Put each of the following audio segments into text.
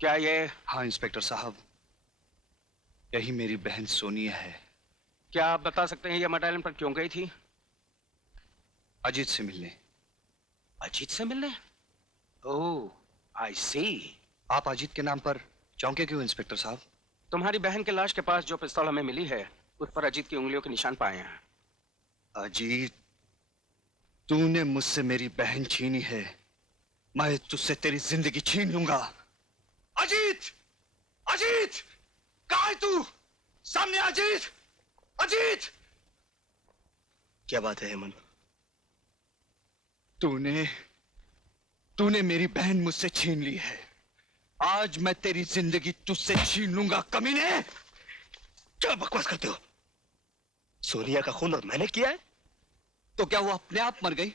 क्या ये? हाँ इंस्पेक्टर साहब, यही मेरी बहन सोनिया है। क्या आप बता सकते हैं ये मट आइलैंड पर क्यों गई थी? अजीत से मिलने। अजीत से मिलने? ओह, आई सी। आप अजीत के नाम पर चौंके क्यों इंस्पेक्टर साहब? तुम्हारी बहन के लाश के पास जो पिस्तौल हमें मिली है उस पर अजीत की उंगलियों के निशान पाए हैं। अजीत, तूने मुझसे मेरी बहन छीनी है, मैं तुझसे तेरी जिंदगी छीन लूंगा। अजीत! अजीत! कहाँ है तू? सामने अजीत! अजीत! क्या बात है हेमंत? तूने मेरी बहन मुझसे छीन ली है। आज मैं तेरी जिंदगी तुझसे छीन लूंगा कमीने। क्या बकवास करते हो? सोनिया का खून और मैंने किया है? तो क्या वो अपने आप मर गई?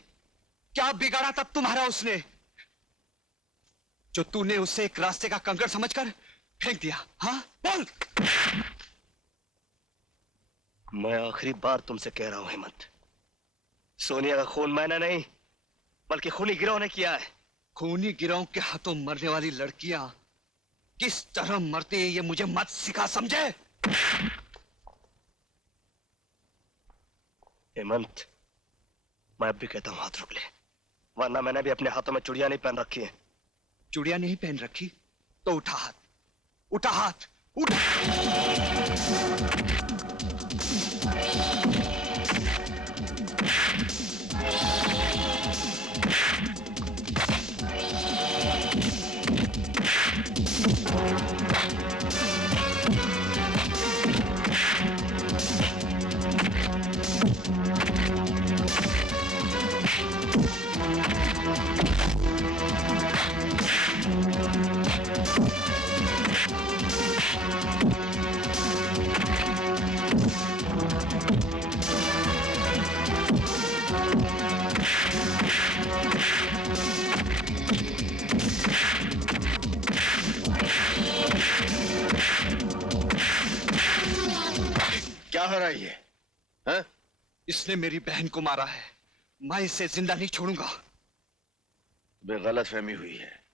क्या बिगाड़ा तब तुम्हारा उसने, जो तूने उसे एक रास्ते का कंकड़ समझकर फेंक दिया? हाँ बोल। मैं आखिरी बार तुमसे कह रहा हूं हेमंत, सोनिया का खून मैंने नहीं बल्कि खूनी गिरोह ने किया है। खूनी गिरोह के हाथों मरने वाली लड़कियां किस तरह मरती है ये मुझे मत सिखा, समझे? हेमंत, मैं अब भी कहता हूं हाथ रोक ले, वरना मैंने भी अपने हाथों में चूड़ियां नहीं पहन रखी है। चूड़ियां नहीं पहन रखी तो उठा हाथ, उठा हाथ, उठा। क्या हो रहा है ये? हाँ? इसने मेरी बहन को मारा है, मैं इसे जिंदा नहीं छोड़ूंगा। गलत फहमी हुई है।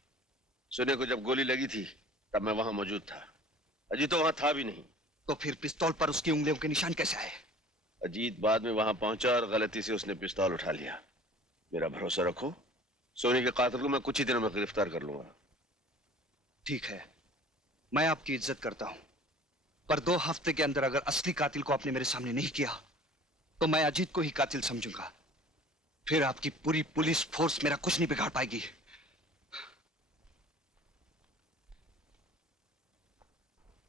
सोनिया को जब गोली लगी थी तब मैं वहां मौजूद था, अजीत तो वहां था भी नहीं। तो फिर पिस्तौल पर उसकी उंगलियों के निशान कैसे आए? अजीत बाद में वहां पहुंचा और गलती से उसने पिस्तौल उठा लिया। मेरा भरोसा रखो, सोनिया के कातिल को मैं कुछ ही दिनों में गिरफ्तार कर लूंगा। ठीक है, मैं आपकी इज्जत करता हूं, पर 2 हफ्ते के अंदर अगर असली कातिल को आपने मेरे सामने नहीं किया तो मैं अजीत को ही कातिल समझूंगा। फिर आपकी पूरी पुलिस फोर्स मेरा कुछ नहीं बिगाड़ पाएगी।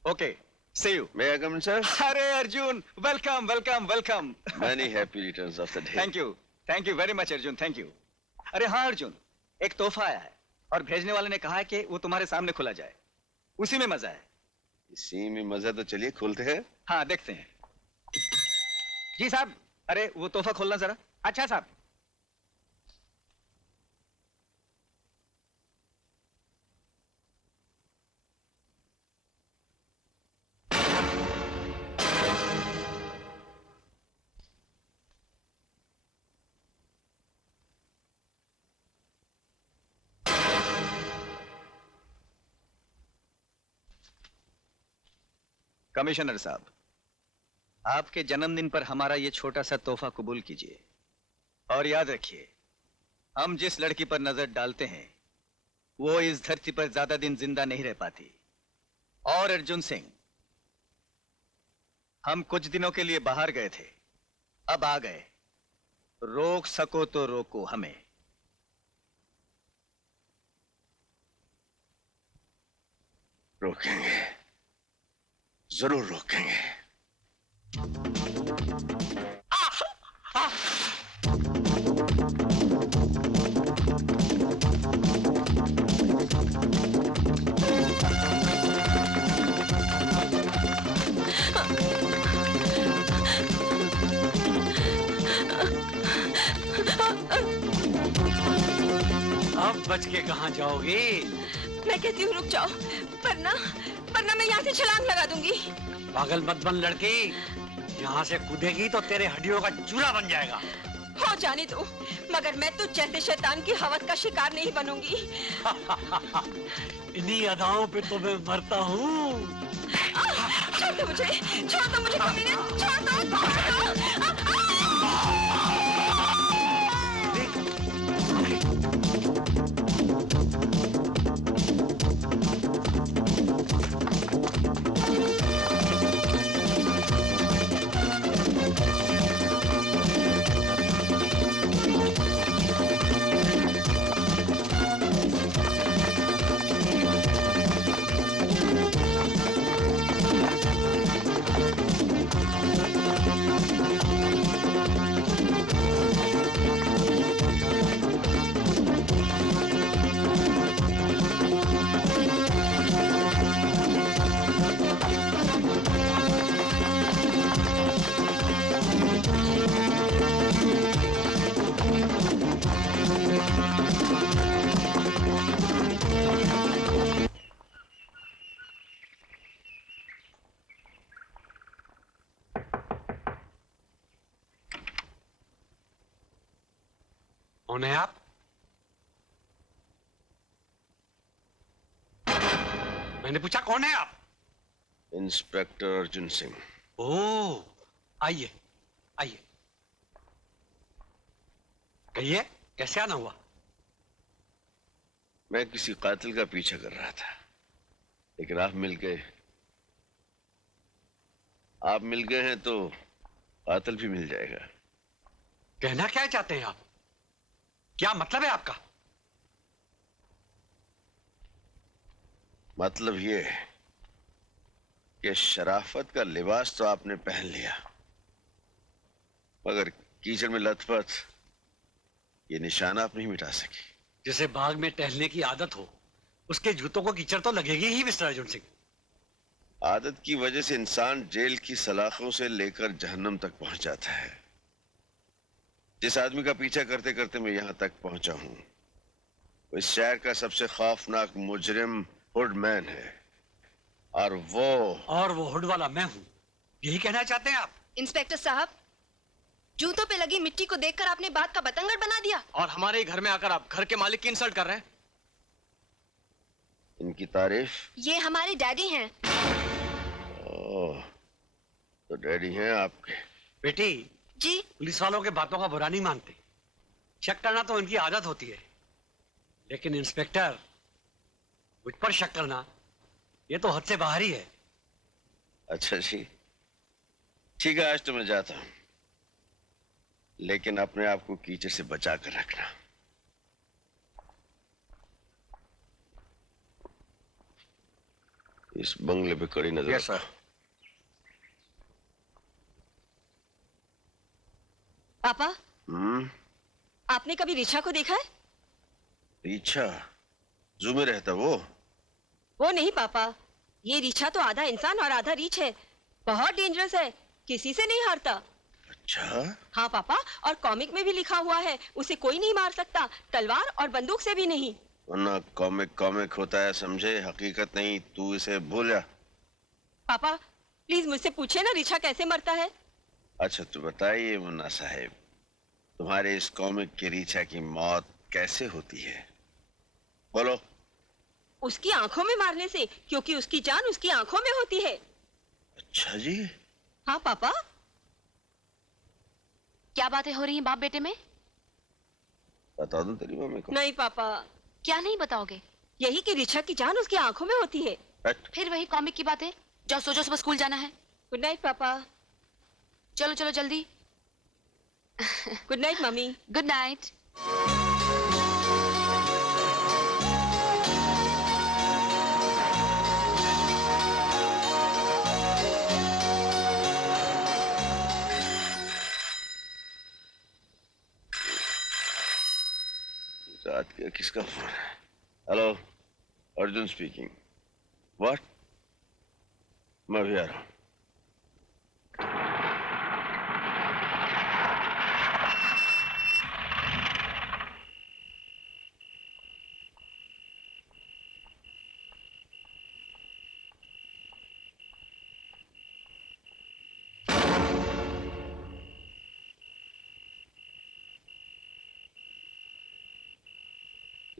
Okay, see you. May I come in sir? अरे Arjun, welcome welcome welcome. Many happy returns of the day. Thank you very much Arjun, thank you. अरे हाँ अर्जुन, एक तोहफा आया है और भेजने वाले ने कहा है कि वो तुम्हारे सामने खुला जाए, उसी में मजा है। इसी में मजा, तो चलिए खोलते हैं। हाँ देखते हैं। जी साहब, अरे वो तोहफा खोलना जरा। अच्छा साहब। कमिश्नर साहब, आपके जन्मदिन पर हमारा ये छोटा सा तोहफा कबूल कीजिए और याद रखिए, हम जिस लड़की पर नजर डालते हैं वो इस धरती पर ज्यादा दिन जिंदा नहीं रह पाती। और अर्जुन सिंह, हम कुछ दिनों के लिए बाहर गए थे, अब आ गए, रोक सको तो रोको हमें। रोकेंगे, जरूर रोकेंगे। अब बच के कहाँ जाओगी? मैं कहती हूँ रुक जाओ, वरना मैं यहाँ से छलांग लगा दूंगी। पागल मत बन लड़की, यहाँ से कूदेगी तो तेरे हड्डियों का चूरा बन जाएगा। हो जाने दो, मगर मैं तुझ जैसे शैतान की हवस का शिकार नहीं बनूंगी। इन्हीं अदाओं पे तो मैं मरता हूँ। छोड़ दो मुझे, कमीने, छोड़ दो। कौन है आप? मैंने पूछा कौन है आप? इंस्पेक्टर अर्जुन सिंह। ओह, आइए आइए। कहिए, कैसे आना हुआ? मैं किसी कातिल का पीछा कर रहा था, लेकिन आप मिल गए। आप मिल गए हैं तो कातिल भी मिल जाएगा। कहना क्या चाहते हैं आप? क्या मतलब है आपका? मतलब ये है कि शराफत का लिबास तो आपने पहन लिया, मगर कीचड़ में लथपथ ये निशान आप नहीं मिटा सकी। जिसे बाग में टहलने की आदत हो, उसके जूतों को कीचड़ तो लगेगी ही, मिस्टर अर्जुन सिंह। आदत की वजह से इंसान जेल की सलाखों से लेकर जहन्नम तक पहुंच जाता है। जिस आदमी का पीछा करते करते मैं यहां तक पहुंचा हूं, वो इस शहर का सबसे खौफनाक मुजरिम हुडमैन है, और वो हुड वाला मैं हूं। यही कहना चाहते हैं आप? इंस्पेक्टर साहब, जूतों पे लगी मिट्टी को देखकर आपने बात का बतंगड़ बना दिया, और हमारे ही घर में आकर आप घर के मालिक की इंसल्ट कर रहे हैं। इनकी तारीफ? ये हमारे डैडी हैं। ओह, तो डैडी हैं आपके। बेटी जी। पुलिस वालों के बातों का बुरा नहीं मानते, शक करना तो इनकी आदत होती है, लेकिन इंस्पेक्टर मुझ पर शक करना ये तो हद से बाहर ही है। अच्छा जी, ठीक है, आज तो मैं जाता हूं, लेकिन अपने आप को कीचड़ से बचा कर रखना। इस बंगले पे कड़ी नजर। Yes sir. पापा, हम्म, आपने कभी रिचा को देखा है? रिचा? जू में रहता वो नहीं पापा, ये रिचा तो आधा इंसान और आधा रीछ है। बहुत डेंजरस है, किसी से नहीं हारता। अच्छा। हाँ पापा, और कॉमिक में भी लिखा हुआ है, उसे कोई नहीं मार सकता, तलवार और बंदूक से भी नहीं। वरना कॉमिक कॉमिक होता है, समझे, हकीकत नहीं। तू इसे भूल जा। पापा प्लीज मुझसे पूछे ना रिचा कैसे मरता है। अच्छा तो बताइए मुन्ना साहब, तुम्हारे इस कॉमिक की रिचा की मौत कैसे होती है? बोलो। उसकी आंखों में मारने से, क्योंकि उसकी जान उसकी आंखों में होती है। अच्छा जी। हाँ पापा। क्या बातें हो रही हैं बाप बेटे में? बता दूं तेरी मम्मी को? नहीं पापा। क्या नहीं बताओगे? यही कि रिचा की जान उसकी आंखों में होती है। फिर वही कॉमिक की बातें। जाओ सो जाओ, सुबह स्कूल जाना है। गुड नाइट पापा। चलो चलो जल्दी। Good night mummy. Good night. रात का किसका फोन है? Hello, Arjun speaking. व्हाट? मैं भी आ रहा हूं।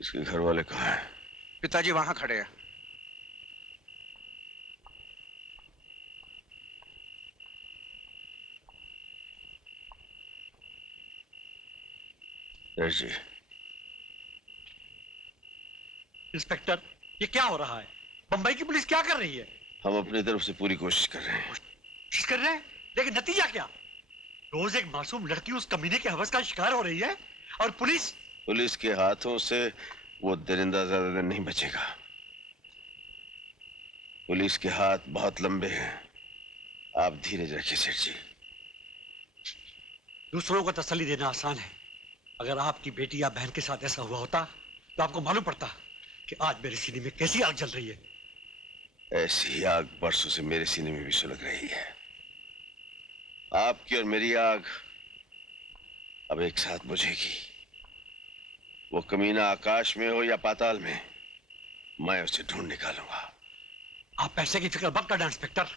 इसके घर वाले कहाँ हैं? पिताजी वहां खड़े हैं। यश जी, इंस्पेक्टर, ये क्या हो रहा है? बंबई की पुलिस क्या कर रही है? हम अपनी तरफ से पूरी कोशिश कर रहे हैं। कोशिश कर रहे हैं, लेकिन नतीजा क्या? रोज एक मासूम लड़की उस कमीने के हवस का शिकार हो रही है और पुलिस के हाथों से वो दरिंदा ज्यादा दिन नहीं बचेगा। पुलिस के हाथ बहुत लंबे हैं। आप धीरज रखिए सेठ जी। दूसरों को तसल्ली देना आसान है। अगर आपकी बेटी या बहन के साथ ऐसा हुआ होता तो आपको मालूम पड़ता कि आज मेरे सीने में कैसी आग जल रही है। ऐसी ही आग बरसों से मेरे सीने में भी सुलग रही है। आपकी और मेरी आग अब एक साथ बुझेगी। वो कमीना आकाश में हो या पाताल में, मैं उसे ढूंढ निकालूंगा। आप पैसे की फिक्र मत करना इंस्पेक्टर।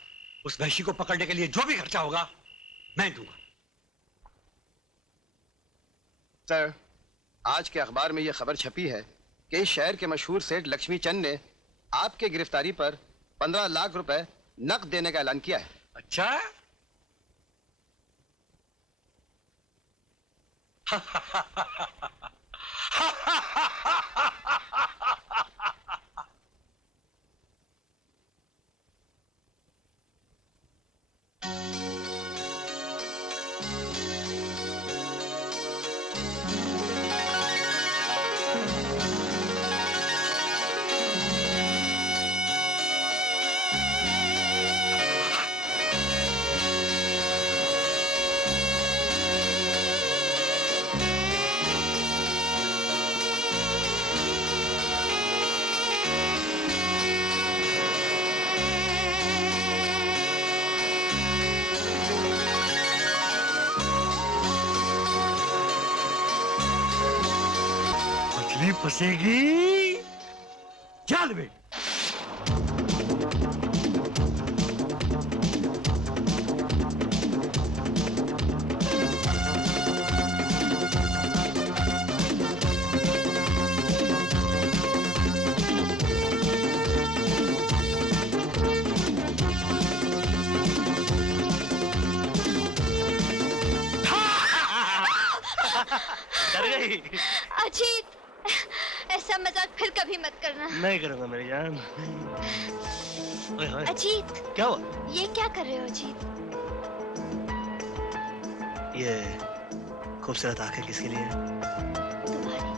उस वहशी को पकड़ने के लिए जो भी खर्चा होगा मैं दूंगा। सर, आज के अखबार में यह खबर छपी है कि इस शहर के मशहूर सेठ लक्ष्मी चंद ने आपके गिरफ्तारी पर 15 लाख रुपए नकद देने का ऐलान किया है। अच्छा? मछली फंसेगी जाल में। अजीत, ऐसा मजाक फिर कभी मत करना। नहीं करूंगा मेरी जान। अजीत, क्या हुआ? ये क्या कर रहे हो अजीत? ये खूबसूरत आंखें किसके लिए है? तुम्हारी।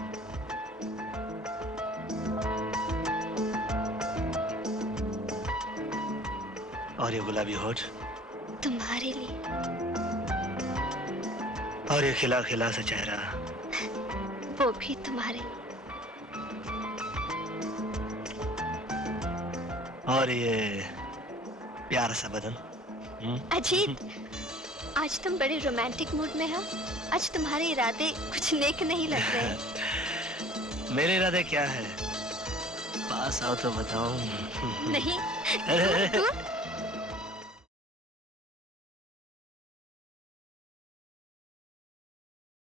और ये गुलाबी होठ? तुम्हारे लिए। और ये खिला खिला सा चेहरा? वो भी तुम्हारे लिए। और ये प्यारा सा बदन? अजीत, आज तुम बड़े रोमांटिक मूड में हो। आज तुम्हारे इरादे कुछ नेक नहीं लग रहे। मेरे इरादे क्या है? पास आओ तो बताऊं। नहीं, दूर, दूर।